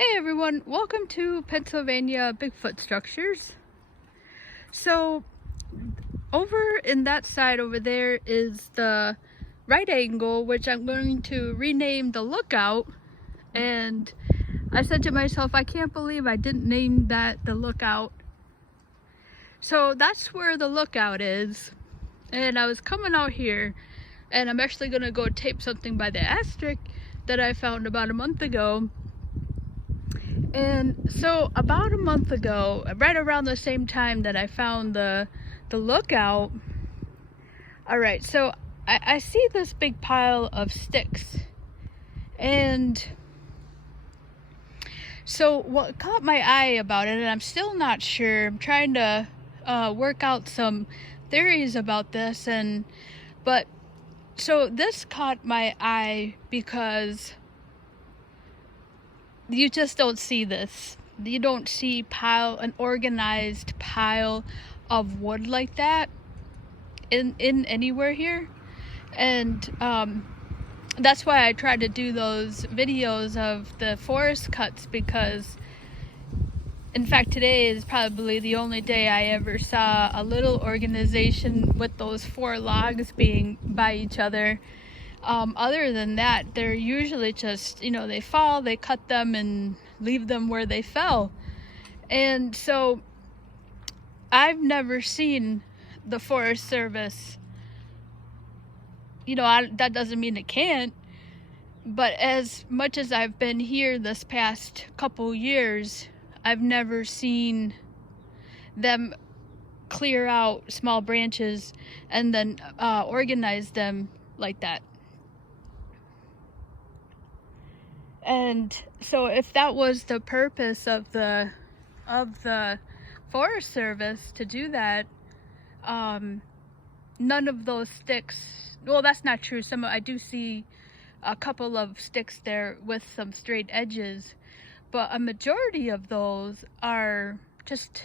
Hey everyone, welcome to Pennsylvania Bigfoot Structures. So over in that side over there is the right angle, which I'm going to rename the Lookout. And I said to myself, I can't believe I didn't name that the Lookout. So that's where the Lookout is. And I was coming out here and I'm actually gonna go tape something by the asterisk that I found about a month ago. And so about a month ago, right around the same time that I found the Lookout, all right, so I see this big pile of sticks. And so what caught my eye about it, and I'm still not sure, I'm trying to work out some theories about this, but so this caught my eye because you just don't see this. You don't see an organized pile of wood like that in anywhere here. And that's why I tried to do those videos of the forest cuts, because in fact today is probably the only day I ever saw a little organization with those 4 logs being by each other. Other than that, they're usually just, they fall, they cut them and leave them where they fell. And so I've never seen the Forest Service, that doesn't mean it can't, but as much as I've been here this past couple years, I've never seen them clear out small branches and then organize them like that. And so if that was the purpose of the Forest Service to do that, none of those sticks, well, that's not true. I do see a couple of sticks there with some straight edges, but a majority of those are just,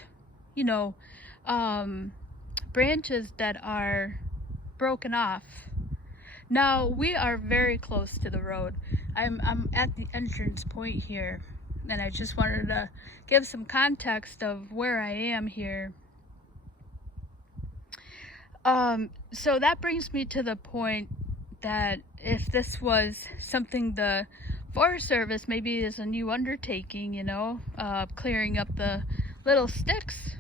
branches that are broken off. Now, we are very close to the road. I'm at the entrance point here, and I just wanted to give some context of where I am here. So that brings me to the point that if this was something the Forest Service maybe is a new undertaking, clearing up the little sticks,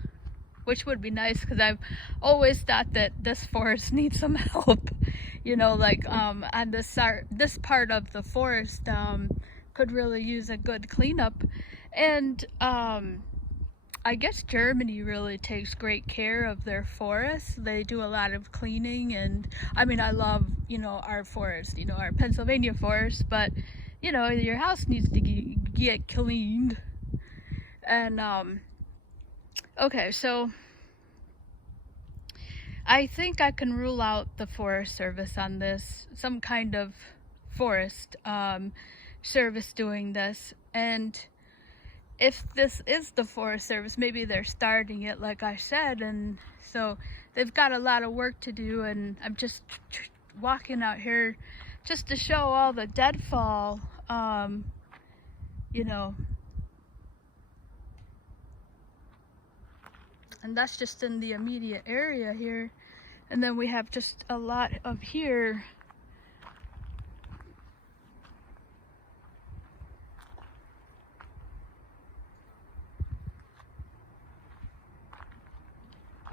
which would be nice, because I've always thought that this forest needs some help. On this part of the forest could really use a good cleanup. And I guess Germany really takes great care of their forests. They do a lot of cleaning, and I mean, I love, our forest, our Pennsylvania forest, but your house needs to get cleaned. And okay, so I think I can rule out the Forest Service on this, some kind of forest service doing this. And if this is the Forest Service, maybe they're starting it, like I said, and so they've got a lot of work to do. And I'm just walking out here just to show all the deadfall, and that's just in the immediate area here. And then we have just a lot of here.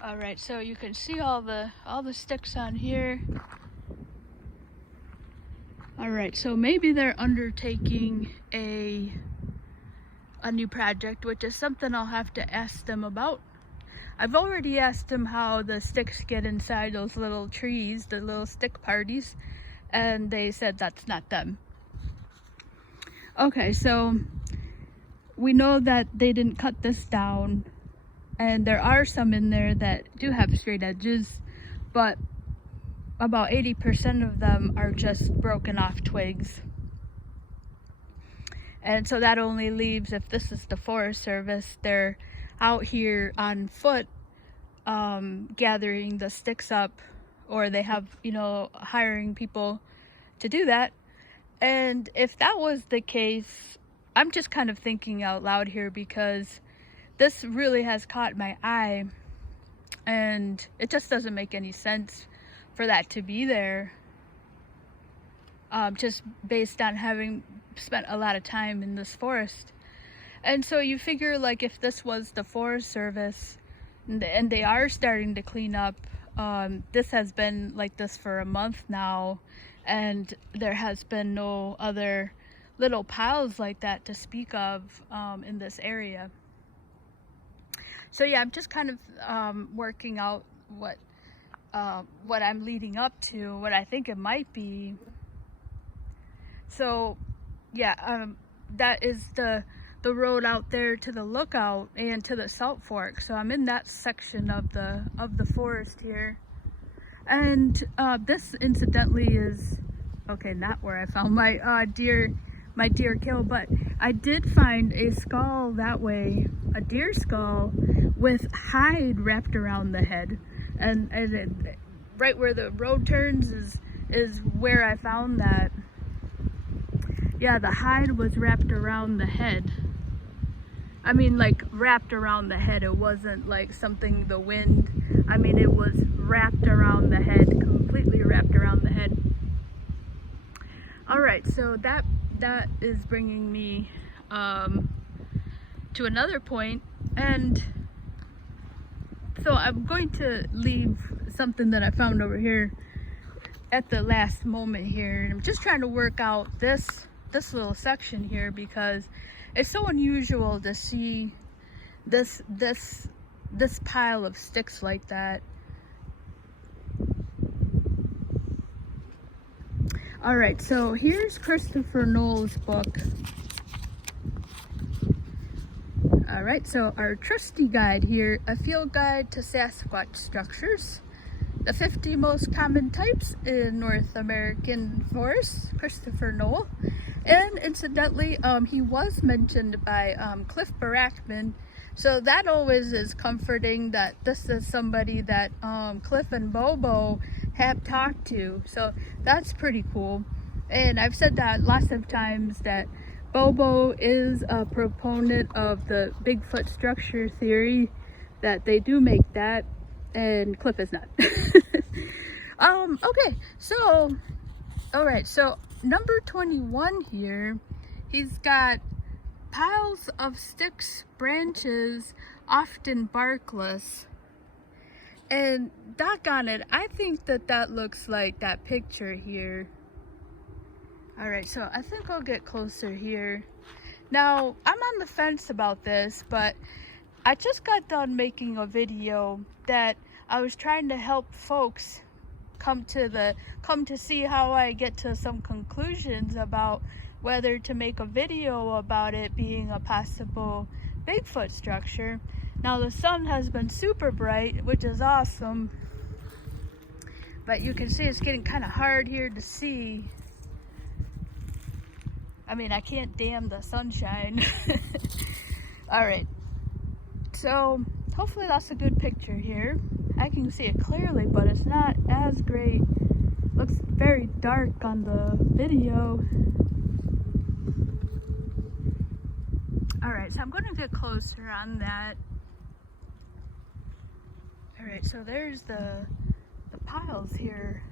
All right, so you can see all the sticks on here. All right, so maybe they're undertaking a new project, which is something I'll have to ask them about. I've already asked them how the sticks get inside those little trees, the little stick parties, and they said that's not them. Okay, so we know that they didn't cut this down, and there are some in there that do have straight edges, but about 80% of them are just broken off twigs. And so that only leaves, if this is the Forest Service, they're out here on foot gathering the sticks up, or they have, hiring people to do that. And if that was the case, I'm just kind of thinking out loud here because this really has caught my eye, and it just doesn't make any sense for that to be there, just based on having spent a lot of time in this forest. And so you figure, like, if this was the Forest Service and they are starting to clean up, this has been like this for a month now, and there has been no other little piles like that to speak of in this area. So yeah, I'm just kind of working out what I'm leading up to, what I think it might be. So yeah, that is the road out there to the lookout and to the Salt Fork. So I'm in that section of the forest here, and this incidentally is okay, not where I found my deer kill, but I did find a skull that way, a deer skull with hide wrapped around the head, and right where the road turns is where I found that. Yeah, the hide was wrapped around the head. I mean, like, wrapped around the head. It wasn't like something the wind, I mean, it was wrapped around the head, completely wrapped around the head. All right, so that is bringing me to another point, and so I'm going to leave something that I found over here at the last moment here. I'm just trying to work out this little section here because it's so unusual to see this pile of sticks like that. All right, so here's Christopher Knowles' book. All right, so our trusty guide here, A Field Guide to Sasquatch Structures, the 50 most common types in North American forests, Christopher Knowles. And incidentally, he was mentioned by Cliff Barackman, so that always is comforting that this is somebody that Cliff and Bobo have talked to, so that's pretty cool. And I've said that lots of times that Bobo is a proponent of the Bigfoot structure theory, that they do make that, and Cliff is not. Okay, so, all right, so number 21 here, he's got piles of sticks, branches, often barkless. And doggone it, I think that looks like that picture here. All right, so I think I'll get closer here. Now, I'm on the fence about this, but I just got done making a video that I was trying to help folks come to see how I get to some conclusions about whether to make a video about it being a possible Bigfoot structure. Now the sun has been super bright, which is awesome, but you can see it's getting kind of hard here to see. I mean, I can't damn the sunshine. All right, so hopefully that's a good picture here. I can see it clearly, but it's not as great. Looks very dark on the video. All right, so I'm going to get closer on that. All right, so there's the piles here.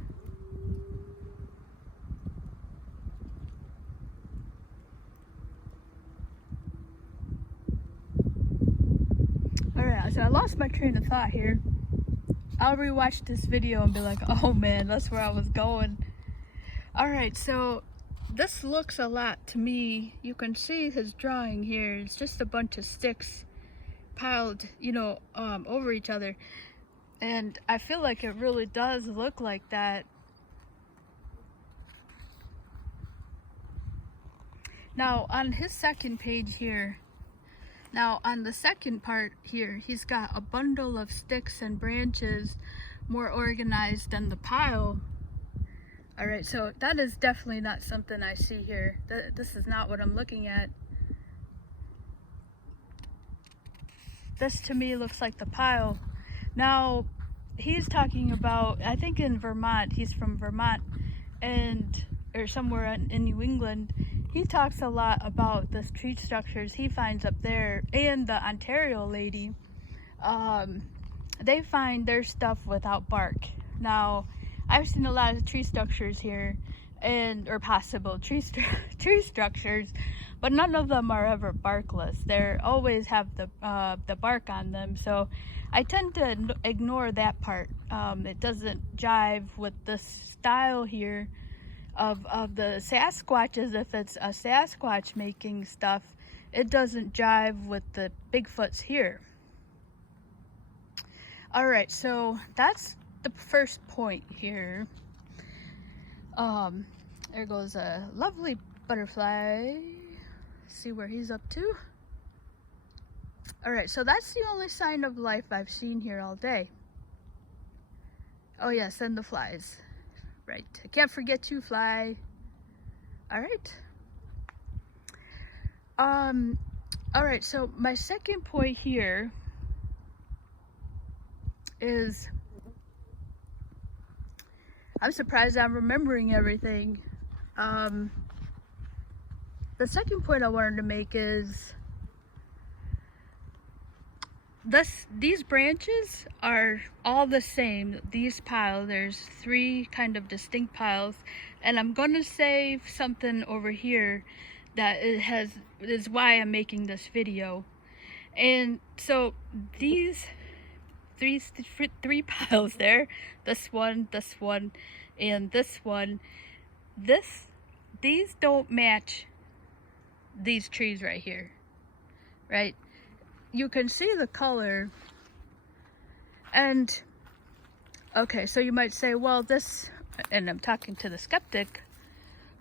All right, so I lost my train of thought here. I'll rewatch this video and be like, oh man, that's where I was going. All right, so this looks a lot to me. You can see his drawing here. It's just a bunch of sticks piled, you know, over each other. And I feel like it really does look like that. Now, on his second page here, now on the second part here, he's got a bundle of sticks and branches more organized than the pile. All right, so that is definitely not something I see here. This is not what I'm looking at. This to me looks like the pile. Now, he's talking about, I think in Vermont, he's from Vermont, or somewhere in New England, he talks a lot about the tree structures he finds up there, and the Ontario lady, they find their stuff without bark. Now, I've seen a lot of tree structures here, or possible tree structures, but none of them are ever barkless. They always have the bark on them, so I tend to ignore that part. It doesn't jive with the style here of the Sasquatches. If it's a Sasquatch making stuff, it doesn't jive with the Bigfoots here. Alright, so that's the first point here. There goes a lovely butterfly. See where he's up to. Alright, so that's the only sign of life I've seen here all day. Oh yes, and the flies. Right, I can't forget you, fly. Alright. Alright, so my second point here is, I'm surprised I'm remembering everything. The second point I wanted to make is these branches are all the same. These piles, there's 3 kind of distinct piles, and I'm gonna save something over here that is why I'm making this video. And so these three piles there, this one, and this one, these don't match these trees right here, right? You can see the color, and okay, so you might say, well, this, and I'm talking to the skeptic,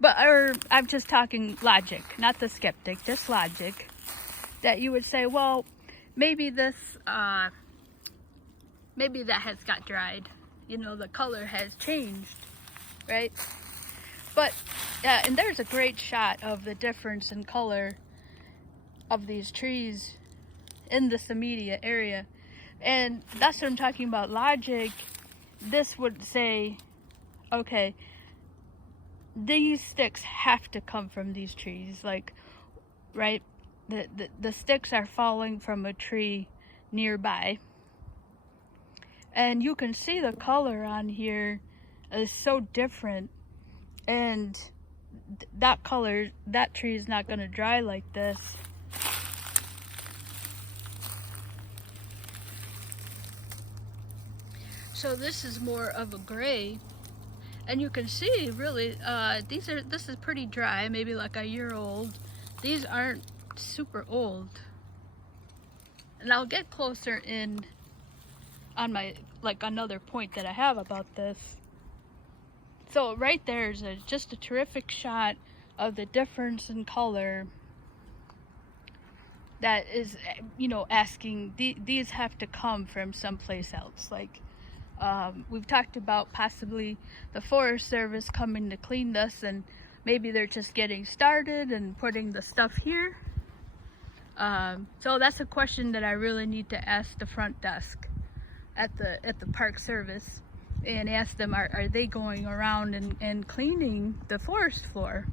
or I'm just talking logic, not the skeptic, just logic, that you would say, well, maybe this, maybe that has got dried, you know, the color has changed, right? But, and there's a great shot of the difference in color of these trees in this immediate area, and that's what I'm talking about. Logic, this would say, okay, these sticks have to come from these trees, like, right? The sticks are falling from a tree nearby, and you can see the color on here is so different, and that color, that tree is not going to dry like this. So this is more of a gray, and you can see really this is pretty dry, maybe like a year old. These aren't super old, and I'll get closer in on my, like, another point that I have about this. So right there is just a terrific shot of the difference in color that is, you know, asking these have to come from someplace else. Like, we've talked about possibly the Forest Service coming to clean this, and maybe they're just getting started and putting the stuff here. So that's a question that I really need to ask the front desk at the Park Service, and ask them, are they going around and cleaning the forest floor?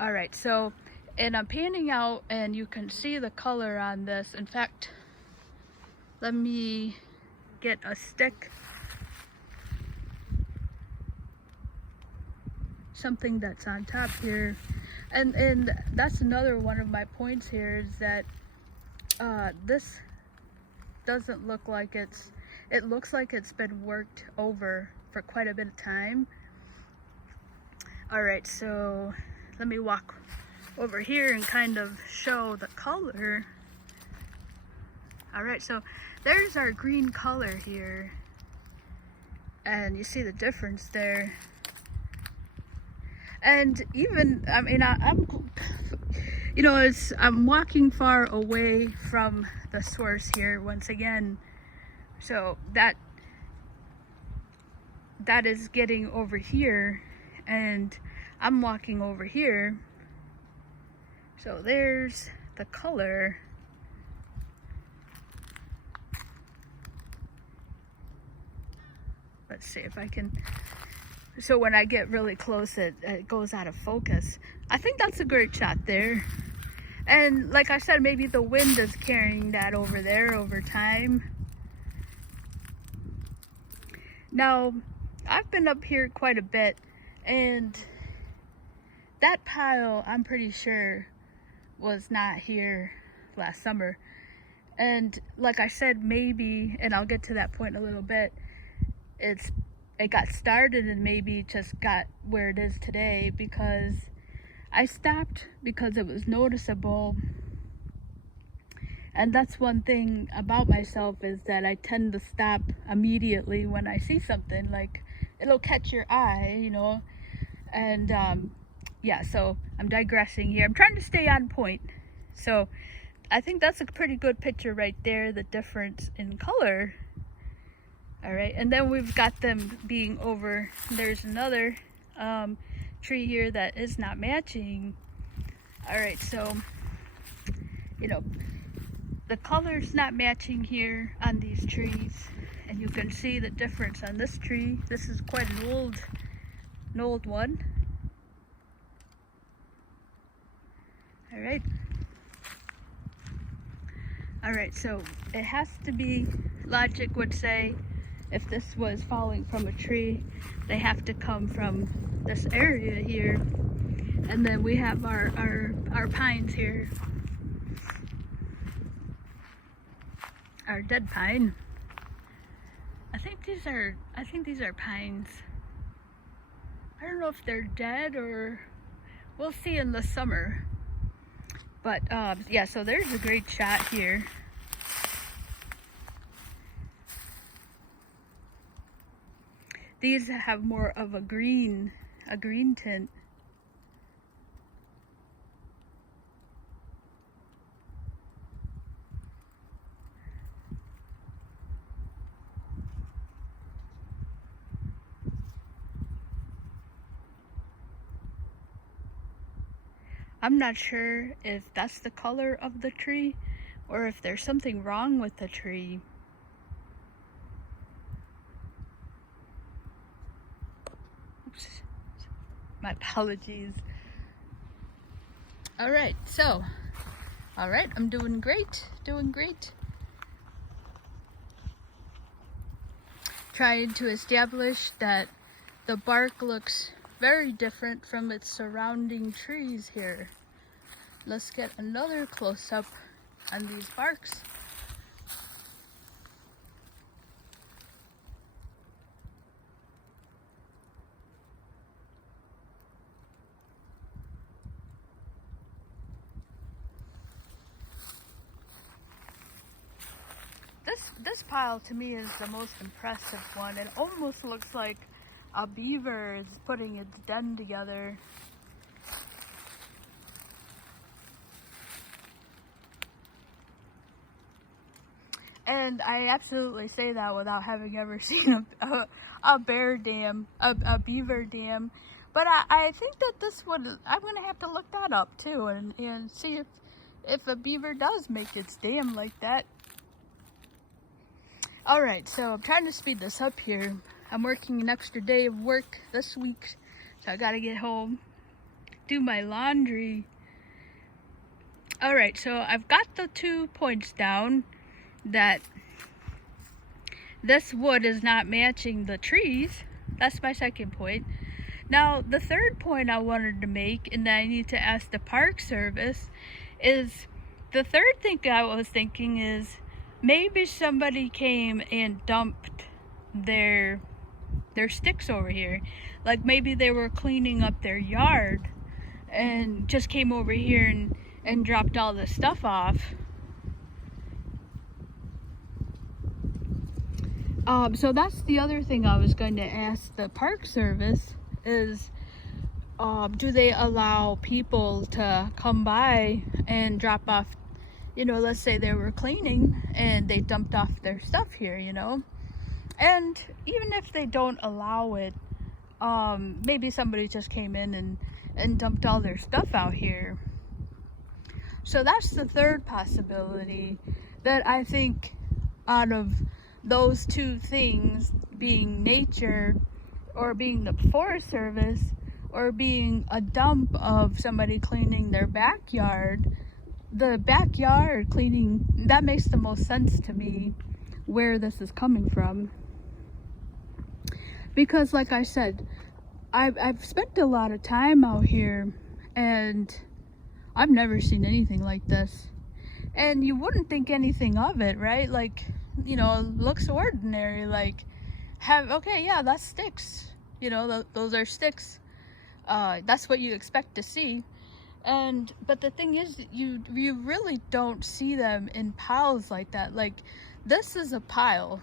Alright, so, and I'm panning out, and you can see the color on this. In fact, let me get a stick, something that's on top here, and that's another one of my points here, is that this doesn't look like it looks like it's been worked over for quite a bit of time. Alright, so let me walk over here and kind of show the color. Alright, so there's our green color here, and you see the difference there. And even, I mean, I'm, you know, I'm walking far away from the source here once again, so that is getting over here, and I'm walking over here, so there's the color. Let's see if I can so when I get really close, it goes out of focus. I think that's a great shot there. And like I said, maybe the wind is carrying that over there over time. Now, I've been up here quite a bit, and that pile, I'm pretty sure, was not here last summer. And like I said, maybe, and I'll get to that point in a little bit, it got started and maybe just got where it is today because I stopped because it was noticeable. And that's one thing about myself, is that I tend to stop immediately when I see something. Like, it'll catch your eye, you know. And yeah, so I'm digressing here. I'm trying to stay on point. So I think that's a pretty good picture right there, the difference in color. All right, and then we've got them being over. There's another tree here that is not matching. All right, so, you know, the color's not matching here on these trees, and you can see the difference on this tree. This is quite an old one. All right. All right, so it has to be, logic would say, if this was falling from a tree, they have to come from this area here. And then we have our pines here. Our dead pine. I think these are pines. I don't know if they're dead, or we'll see in the summer. But yeah, so there's a great shot here. These have more of a green tint. I'm not sure if that's the color of the tree or if there's something wrong with the tree. Oops. My apologies. All right, I'm doing great. Trying to establish that the bark looks very different from its surrounding trees here. Let's get another close-up on these barks. This pile to me is the most impressive one. It almost looks like a beaver is putting its den together. And I absolutely say that without having ever seen a bear dam, a beaver dam. But I think that this would, I'm gonna have to look that up too and see if a beaver does make its dam like that. All right, so I'm trying to speed this up here. I'm working an extra day of work this week, so I gotta get home, do my laundry. All right, so I've got the 2 points down, that this wood is not matching the trees. That's my second point. Now, the third point I wanted to make, and that I need to ask the Park Service, is the third thing I was thinking is maybe somebody came and dumped their sticks over here. Like maybe they were cleaning up their yard and just came over here and dropped all this stuff off. So that's the other thing I was going to ask the Park Service is, do they allow people to come by and drop off, you know, let's say they were cleaning and they dumped off their stuff here, you know? And even if they don't allow it, maybe somebody just came in and dumped all their stuff out here. So that's the third possibility, that I think out of those 2 things, being nature or being the Forest Service, or being a dump of somebody cleaning their backyard, the backyard cleaning, that makes the most sense to me where this is coming from. Because like I said, I've spent a lot of time out here and I've never seen anything like this. And you wouldn't think anything of it, right? Like, you know, it looks ordinary. Like, okay, yeah, that's sticks. You know, those are sticks. That's what you expect to see. But the thing is, you really don't see them in piles like that. Like, this is a pile.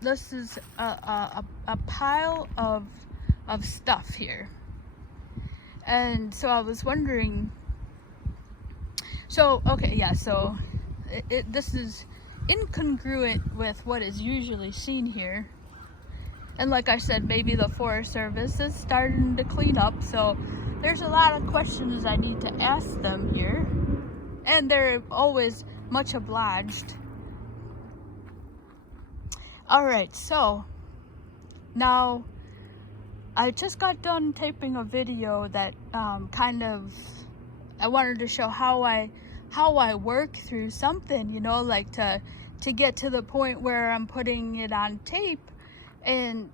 This is a pile of stuff here. And so I was wondering, so okay, yeah, so this is incongruent with what is usually seen here. And like I said, maybe the Forest Service is starting to clean up, so there's a lot of questions I need to ask them here, and they're always much obliged. Alright, so now I just got done taping a video that I wanted to show how I work through something, you know, like to get to the point where I'm putting it on tape and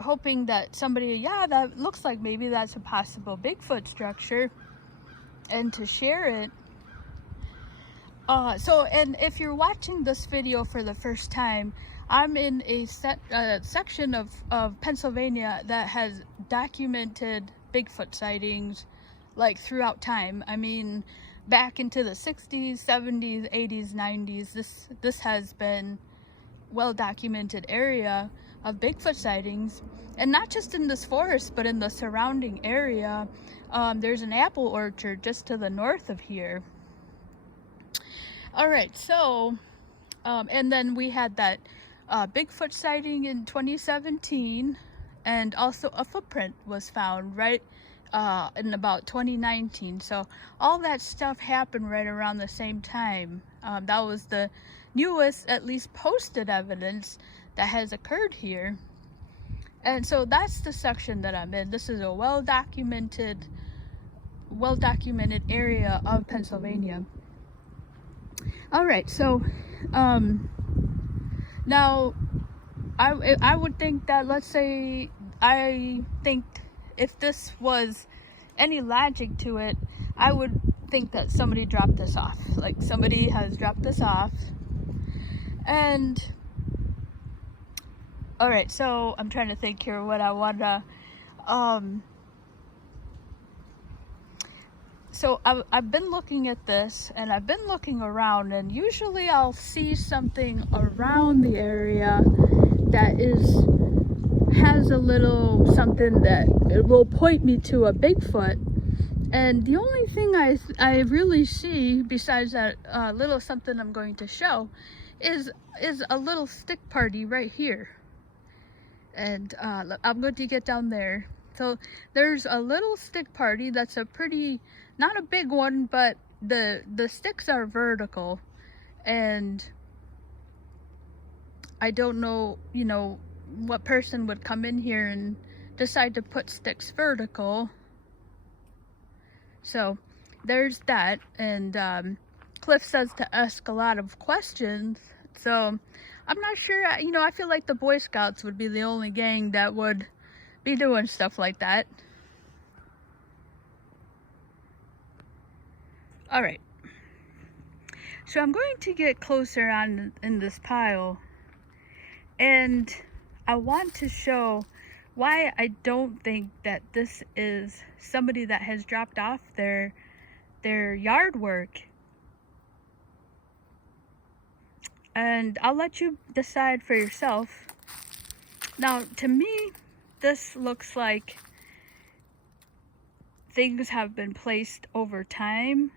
hoping that somebody, yeah, that looks like maybe that's a possible Bigfoot structure, and to share it. And if you're watching this video for the first time, I'm in a section of Pennsylvania that has documented Bigfoot sightings like throughout time. I mean, back into the 60s, 70s, 80s, 90s, this has been well documented area of Bigfoot sightings, and not just in this forest but in the surrounding area. There's an apple orchard just to the north of here. Alright, so and then we had that Bigfoot sighting in 2017, and also a footprint was found right in about 2019. So all that stuff happened right around the same time. That was the newest, at least posted evidence that has occurred here. And so that's the section that I'm in. This is a well documented area of Pennsylvania. Alright, so now I would think that, let's say, I think if this was any logic to it, I would think that somebody dropped this off. Like, somebody has dropped this off. And alright, so I'm trying to think here what I want to so I've been looking at this, and I've been looking around, and usually I'll see something around the area that has a little something that it will point me to a Bigfoot. And the only thing I really see, besides that little something I'm going to show, is a little stick party right here. And I'm going to get down there. So there's a little stick party that's a pretty, not a big one, but the sticks are vertical, and I don't know, you know, what person would come in here and decide to put sticks vertical. So there's that. And Cliff says to ask a lot of questions, so I'm not sure, you know, I feel like the Boy Scouts would be the only gang that would be doing stuff like that. Alright, so I'm going to get closer on in this pile, and I want to show why I don't think that this is somebody that has dropped off their yard work. And I'll let you decide for yourself. Now, to me, this looks like things have been placed over time.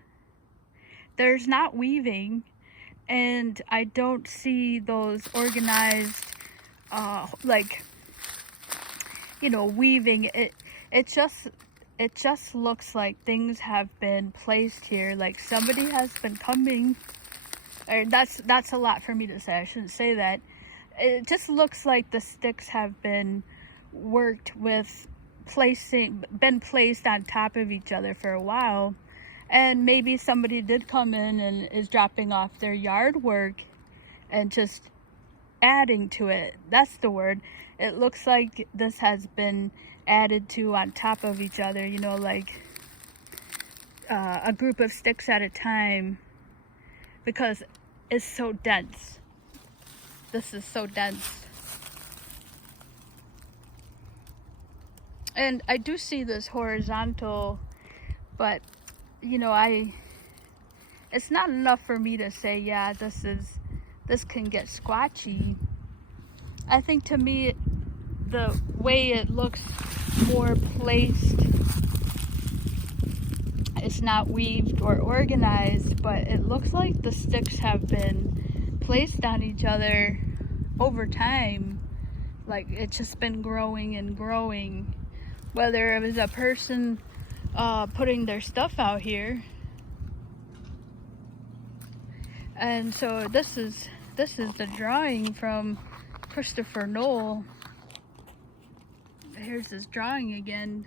There's not weaving, and I don't see those organized, like, you know, weaving. It just looks like things have been placed here, like somebody has been coming. Or that's a lot for me to say. I shouldn't say that. it just looks like the sticks have been worked with, been placed on top of each other for a while, and maybe somebody did come in and is dropping off their yard work and just adding to it. That's the word. It looks like this has been added to on top of each other, you know, like a group of sticks at a time, because it's so dense. This is so dense. And I do see this horizontal, but you know, it's not enough for me to say, yeah, this can get squatchy. I think to me, the way it looks more placed, it's not weaved or organized, but it looks like the sticks have been placed on each other over time. Like it's just been growing and growing. Whether it was a person putting their stuff out here. And so this is the drawing from Christopher Knoll. Here's this drawing again.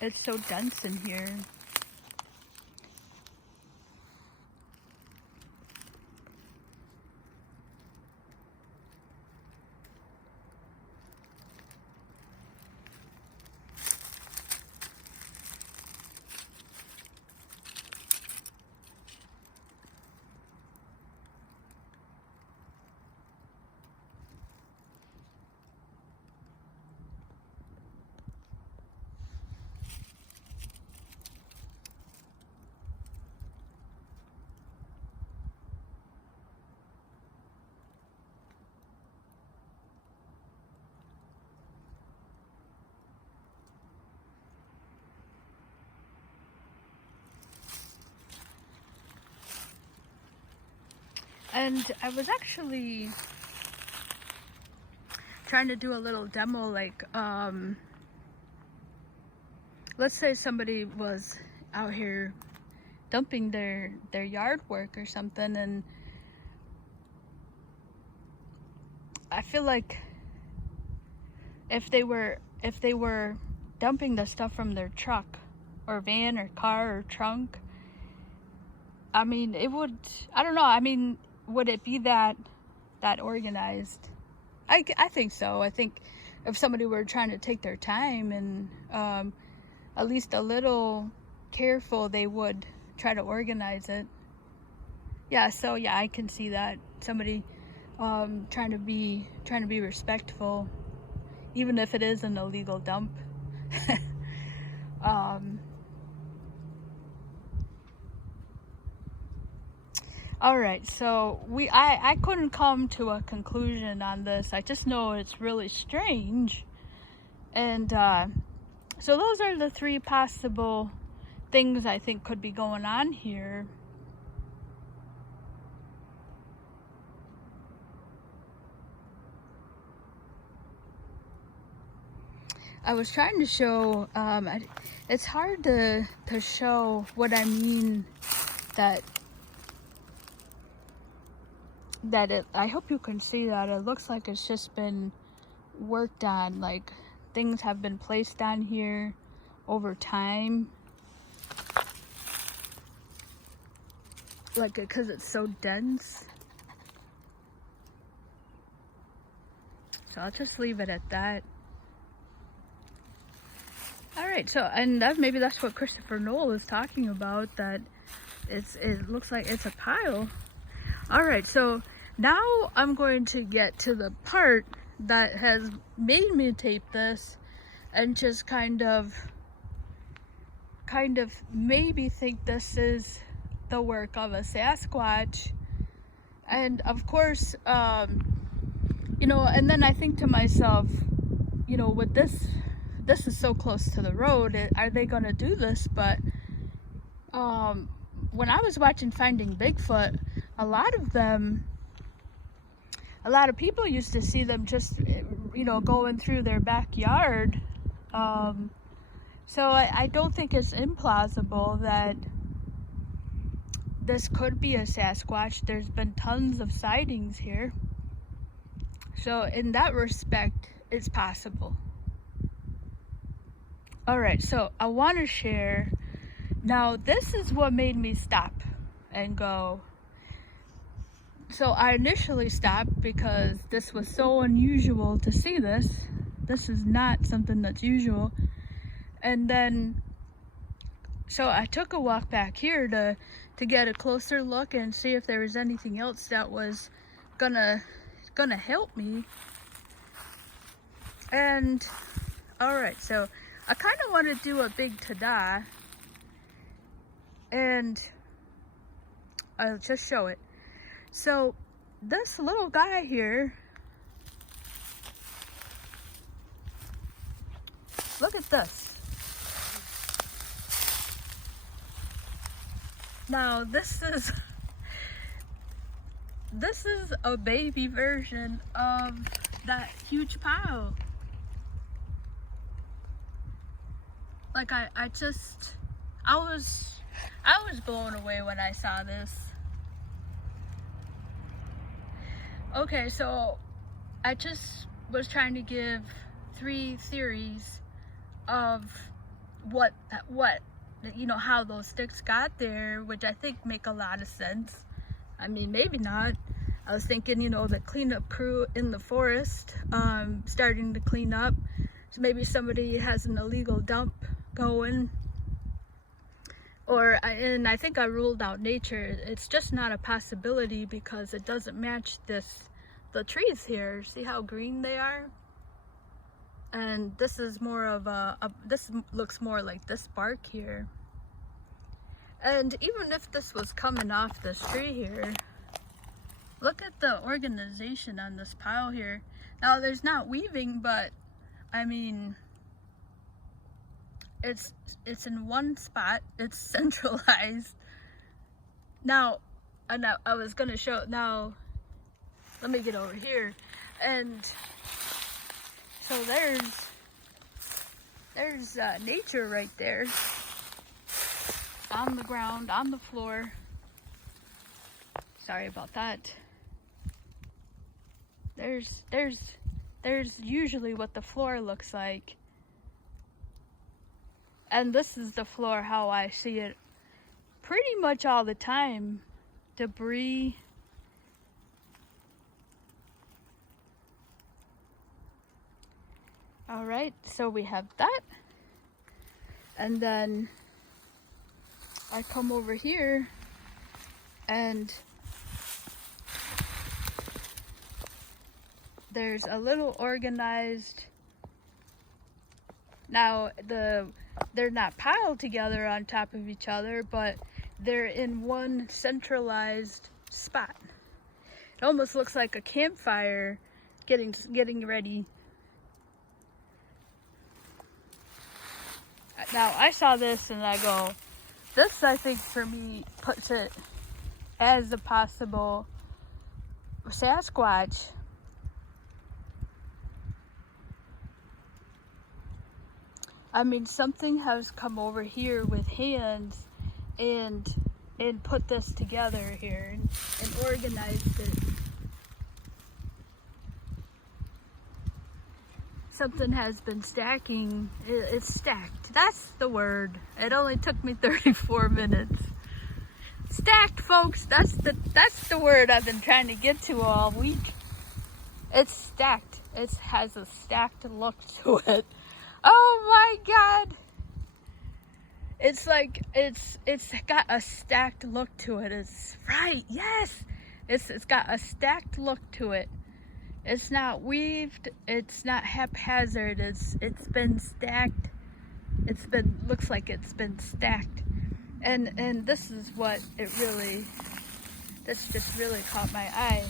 It's so dense in here. And I was actually trying to do a little demo, like, let's say somebody was out here dumping their yard work or something, and I feel like if they were dumping the stuff from their truck or van or car or trunk, I mean, it would, I don't know, I mean, would it be that organized? I think so. I think if somebody were trying to take their time and at least a little careful, they would try to organize it. Yeah, so yeah, I can see that. Somebody trying to be respectful, even if it is an illegal dump. All right, so I couldn't come to a conclusion on this. I just know it's really strange. And so those are the three possible things I think could be going on here. I was trying to show, it's hard to show what I mean, that I hope you can see that it looks like it's just been worked on, like things have been placed on here over time, like because it's so dense. So I'll just leave it at that. All right, so, and maybe that's what Christopher Knoll is talking about, that it looks like it's a pile. All right, so now I'm going to get to the part that has made me tape this and just kind of maybe think this is the work of a Sasquatch. And of course, you know, and then I think to myself, you know, with this this is so close to the road. Are they gonna do this? But when I was watching Finding Bigfoot, a lot of people used to see them just, going through their backyard. So I don't think it's implausible that this could be a Sasquatch. There's been tons of sightings here. So in that respect, it's possible. Alright, so I want to share. Now, this is what made me stop and go. So I initially stopped because this was so unusual to see this. This is not something that's usual. And then, so I took a walk back here to get a closer look and see if there was anything else that was gonna help me. And alright, so I kind of want to do a big ta-da, and I'll just show it. So this little guy here, look at this. Now this is a baby version of that huge pile. Like I was blown away when I saw this. Okay, so I just was trying to give 3 theories of what how those sticks got there, which I think make a lot of sense. I mean, maybe not. I was thinking, the cleanup crew in the forest starting to clean up. So maybe somebody has an illegal dump going. And I think I ruled out nature. It's just not a possibility because it doesn't match the trees here. See how green they are? And this is more of this looks more like this bark here. And even if this was coming off this tree here, look at the organization on this pile here. Now there's not weaving, but I mean, it's in one spot. It's centralized. Now, and I was gonna show. Now, let me get over here, and so there's nature right there, on the ground, on the floor. Sorry about that. There's usually what the floor looks like. And this is the floor how I see it pretty much all the time. Debris. Alright, so we have that. And then I come over here and there's a little organized. Now they're not piled together on top of each other, but they're in one centralized spot. It almost looks like a campfire getting ready. Now I saw this and I go, this I think for me puts it as a possible Sasquatch. I mean, something has come over here with hands and put this together here and organized it. Something has been stacking. It's stacked. That's the word. It only took me 34 minutes. Stacked, folks. That's the word I've been trying to get to all week. It's stacked. It has a stacked look to it. Oh my God. It's like it's got a stacked look to it. It's right. Yes. It's got a stacked look to it. It's not weaved. It's not haphazard. It's been stacked. Looks like it's been stacked. And this is what this just really caught my eye.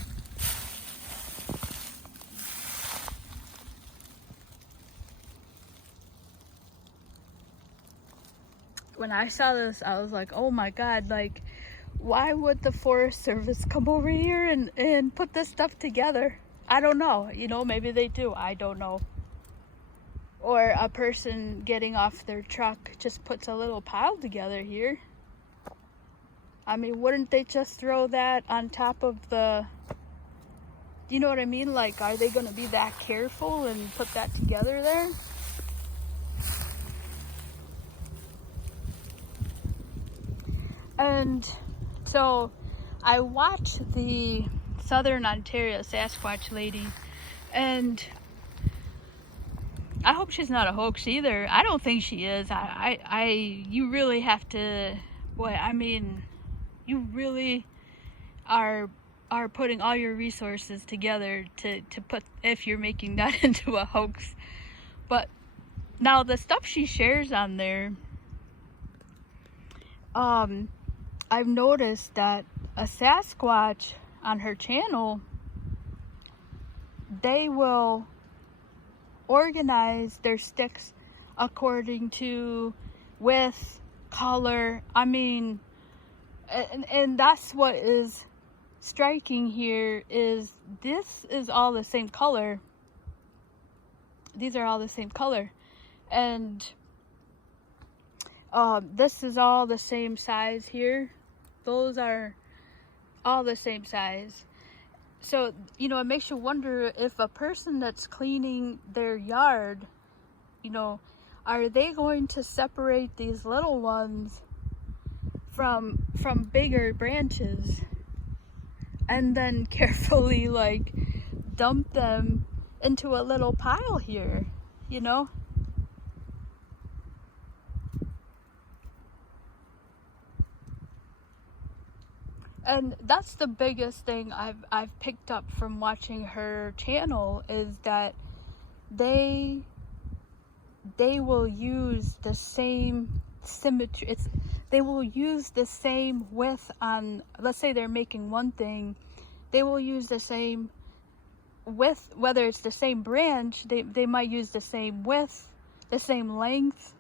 when I saw this, I was like, oh my God, like, why would the Forest Service come over here and put this stuff together? I don't know, you know, maybe they do, I don't know. Or a person getting off their truck just puts a little pile together here. I mean, wouldn't they just throw that on top of the, you know what I mean? Like, are they gonna be that careful and put that together there? And so I watched the Southern Ontario Sasquatch lady, and I hope she's not a hoax either. I don't think she is. You really have to, boy, I mean, you really are putting all your resources together to put, if you're making that into a hoax. But now the stuff she shares on there, I've noticed that a Sasquatch on her channel, they will organize their sticks according to width, color. I mean, and that's what is striking here, is this is all the same color. These are all the same color. And this is all the same size here. Those are all the same size. So, you know, it makes you wonder if a person that's cleaning their yard, you know, are they going to separate these little ones from bigger branches and then carefully, like, dump them into a little pile here, you know? And that's the biggest thing I've picked up from watching her channel, is that they will use the same symmetry. They will use the same width on, let's say they're making one thing, they will use the same width, whether it's the same branch, they might use the same width, the same length,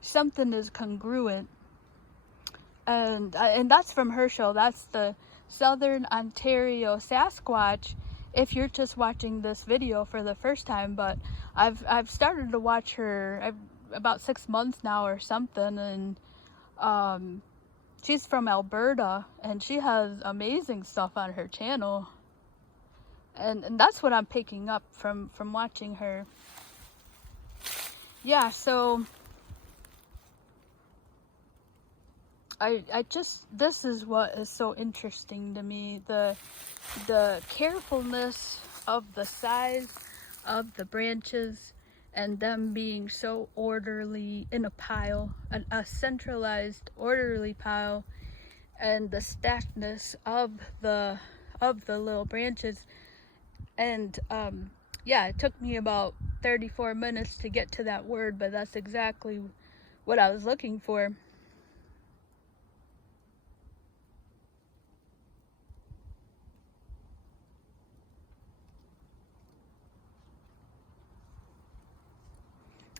something is congruent. And that's from her show. That's the Southern Ontario Sasquatch, if you're just watching this video for the first time. But I've started to watch her about 6 months now or something, and she's from Alberta, and she has amazing stuff on her channel. And that's what I'm picking up from watching her. Yeah, so I just, this is what is so interesting to me, the carefulness of the size of the branches and them being so orderly in a pile, a centralized orderly pile, and the stackedness of the little branches. And yeah, it took me about 34 minutes to get to that word, but that's exactly what I was looking for.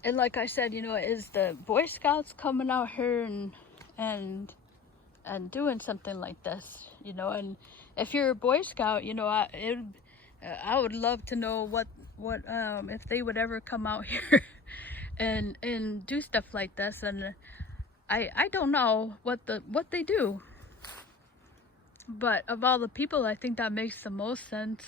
And like I said, you know, is the Boy Scouts coming out here and doing something like this, you know? And if you're a Boy Scout, you know, I would love to know what if they would ever come out here and do stuff like this. And I don't know what they do, but of all the people, I think that makes the most sense.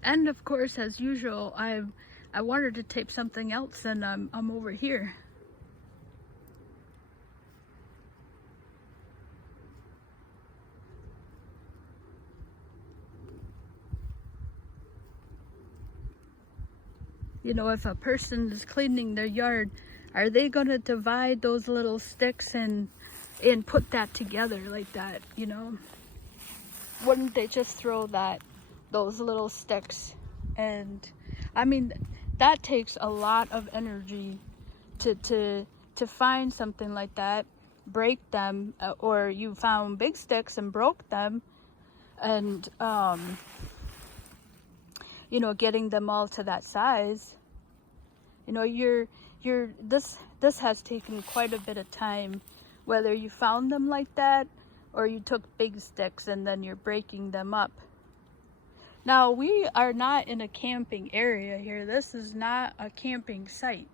And of course, as usual, I wanted to tape something else, and I'm over here. You know, if a person is cleaning their yard, are they gonna divide those little sticks and put that together like that, you know? Wouldn't they just throw those little sticks? And I mean, that takes a lot of energy to find something like that, break them, or you found big sticks and broke them, and you know, getting them all to that size. You know, this has taken quite a bit of time, whether you found them like that or you took big sticks and then you're breaking them up. Now, we are not in a camping area here. This is not a camping site.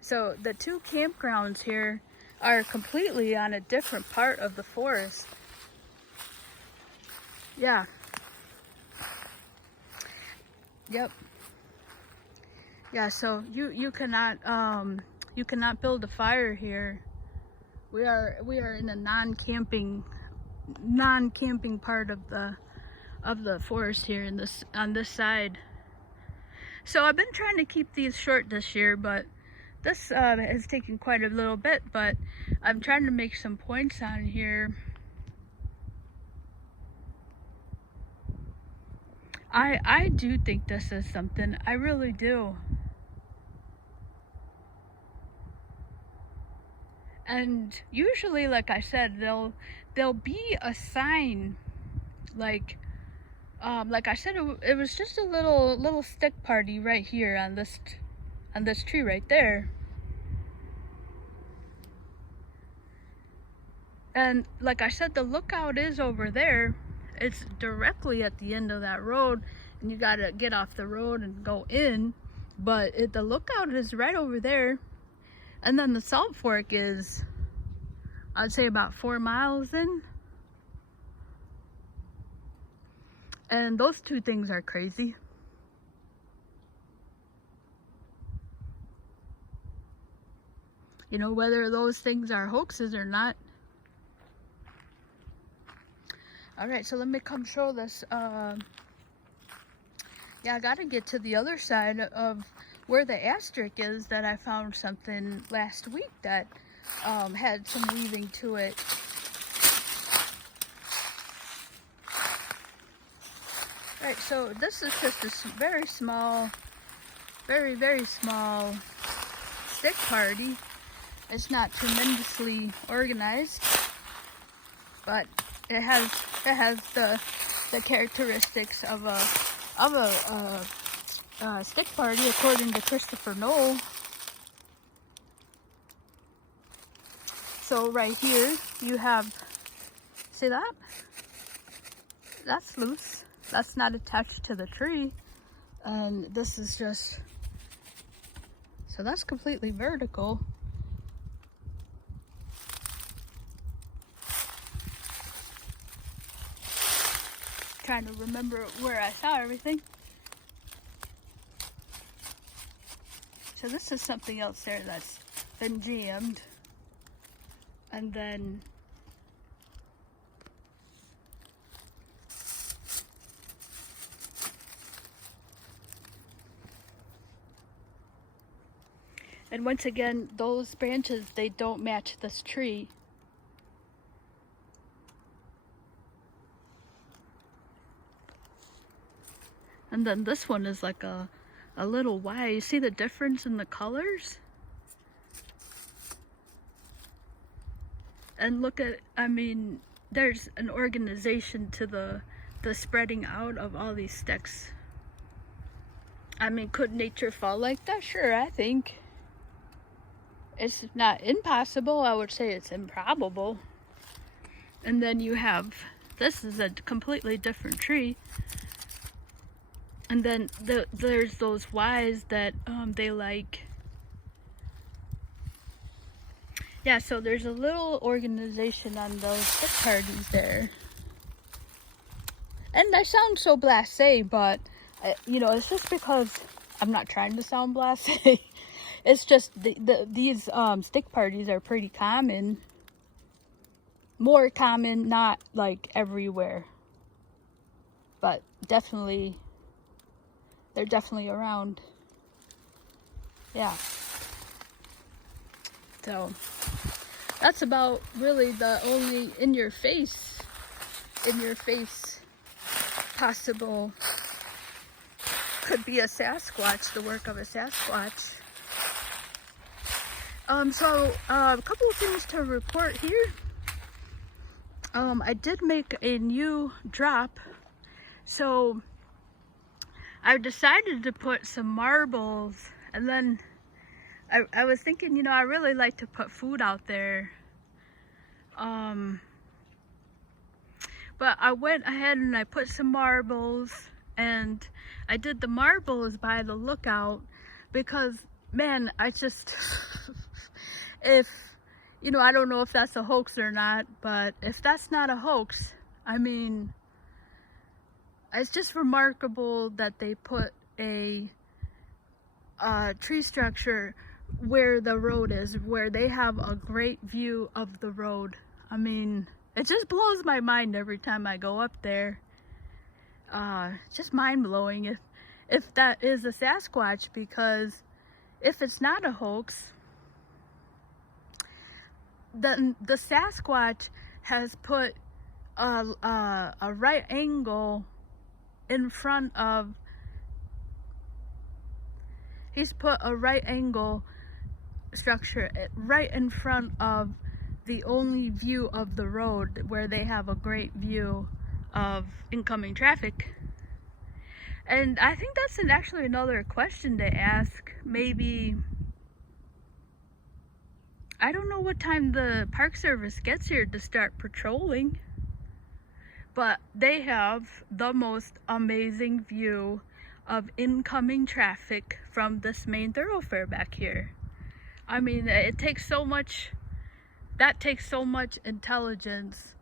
So the two campgrounds here are completely on a different part of the forest. Yeah. Yep. Yeah, so you cannot build a fire here. We are in a non-camping part of the forest here on this side. So I've been trying to keep these short this year, but this has taken quite a little bit, but I'm trying to make some points on here. I do think this is something. I really do. And usually, like I said, there'll be a sign, like I said, it was just a little stick party right here on this tree right there. And like I said, the lookout is over there. It's directly at the end of that road, and you gotta get off the road and go in. But the lookout is right over there. And then the Salt Fork is, I'd say, about 4 miles in. And those two things are crazy. You know, whether those things are hoaxes or not. Alright, so let me come show this. Yeah, I gotta get to the other side of where the asterisk is that I found something last week that had some weaving to it. Right, so this is just a very small stick party. It's not tremendously organized, but it has the characteristics of a stick party, according to Christopher Knoll. So right here you have, see that? That's loose. That's not attached to the tree. And this is just, so that's completely vertical. Trying to remember where I saw everything. So this is something else there that's been jammed. And then once again, those branches, they don't match this tree. And then this one is like a little wide. You see the difference in the colors? And look at, I mean, there's an organization to the spreading out of all these sticks. I mean, could nature fall like that? Sure, I think. It's not impossible. I would say it's improbable. And then you have, this is a completely different tree. And then there's those Ys that they like. Yeah, so there's a little organization on those stick parties there. And I sound so blasé, but you know, it's just because I'm not trying to sound blasé. It's just these stick parties are pretty common. More common, not like everywhere. But definitely, they're definitely around. Yeah. So that's about really the only in your face possible could be a Sasquatch, the work of a Sasquatch. So a couple of things to report here. I did make a new drop, so I decided to put some marbles, and then I was thinking, you know, I really like to put food out there. But I went ahead and I put some marbles, and I did the marbles by the lookout because, man, I just, if, you know, I don't know if that's a hoax or not, but if that's not a hoax, I mean, it's just remarkable that they put a tree structure where the road is, where they have a great view of the road. I mean, it just blows my mind every time I go up there. Just mind-blowing if that is a Sasquatch, because if it's not a hoax, then the Sasquatch has put a right angle in front of, he's put a right angle structure right in front of the only view of the road, where they have a great view of incoming traffic. And I think that's actually another question to ask. Maybe, I don't know what time the Park Service gets here to start patrolling, but they have the most amazing view of incoming traffic from this main thoroughfare back here. I mean, it takes so much, that takes so much intelligence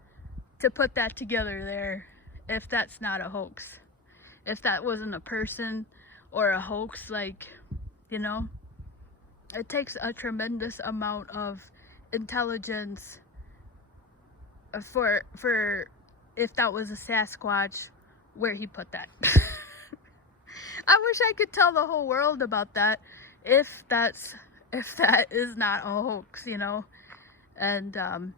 to put that together there, if that's not a hoax. If that wasn't a person or a hoax, like, you know, it takes a tremendous amount of intelligence for if that was a Sasquatch, where he put that. I wish I could tell the whole world about that, if that is not a hoax, you know. And the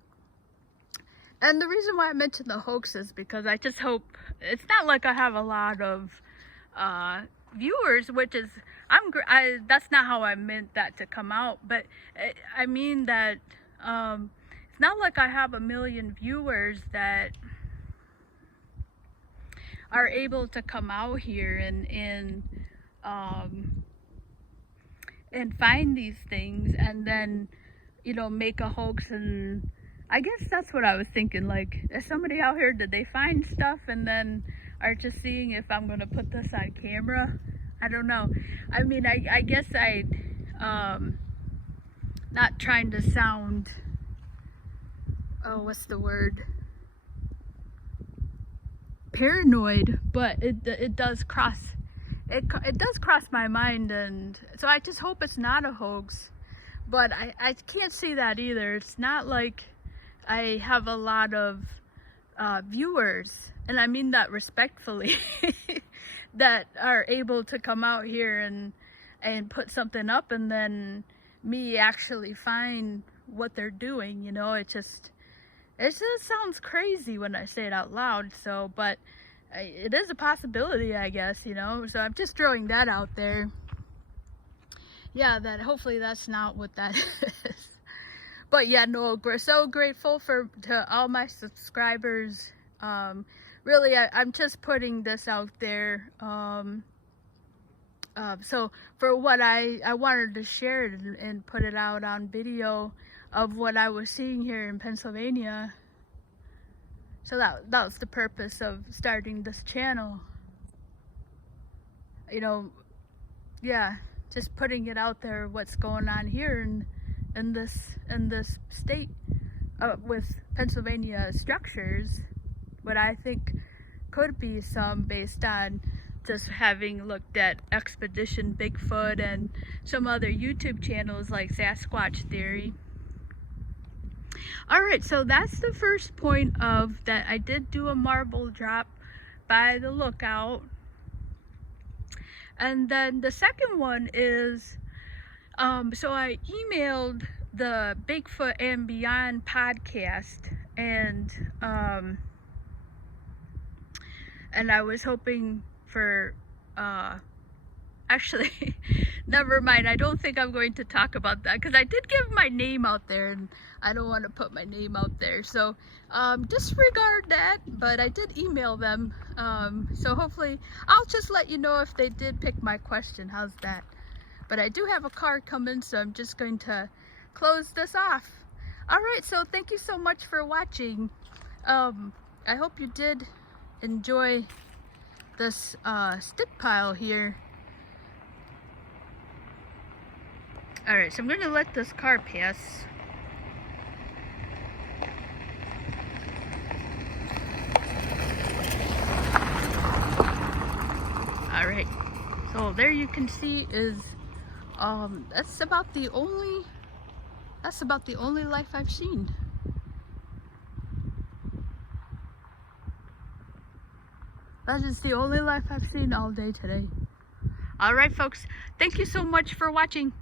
reason why I mentioned the hoax is because I just hope, it's not like I have a lot of viewers, which is, that's not how I meant that to come out, but I mean that it's not like I have a million viewers that are able to come out here and find these things and then, you know, make a hoax. And I guess that's what I was thinking, like, is somebody out here, did they find stuff and then are just seeing if I'm gonna put this on camera? I don't know. I mean, I guess I'd not trying to sound, oh, what's the word, paranoid, but it does cross my mind, and so I just hope it's not a hoax. But I can't see that either. It's not like I have a lot of viewers, and I mean that respectfully, that are able to come out here and put something up and then me actually find what they're doing, you know. It just sounds crazy when I say it out loud. So, but it is a possibility, I guess, you know. So I'm just throwing that out there. Yeah, that hopefully that's not what that is. But yeah, no, we're so grateful to all my subscribers. Really, I'm just putting this out there. So for what I wanted to share it and put it out on video of what I was seeing here in Pennsylvania. So that was the purpose of starting this channel. You know, yeah, just putting it out there, what's going on here in this state with Pennsylvania structures, what I think could be some based on just having looked at Expedition Bigfoot and some other YouTube channels like Sasquatch Theory. Alright, so that's the first point of that. I did do a marble drop by the lookout. And then the second one is, so I emailed the Bigfoot and Beyond podcast, and I was hoping for actually, never mind. I don't think I'm going to talk about that because I did give my name out there and I don't want to put my name out there. So disregard that, but I did email them. So hopefully I'll just let you know if they did pick my question. How's that? But I do have a car coming, so I'm just going to close this off. All right, so thank you so much for watching. I hope you did enjoy this stick pile here. All right, so I'm going to let this car pass. All right, so there you can see is that's about the only life I've seen. That is the only life I've seen all day today. All right, folks, thank you so much for watching.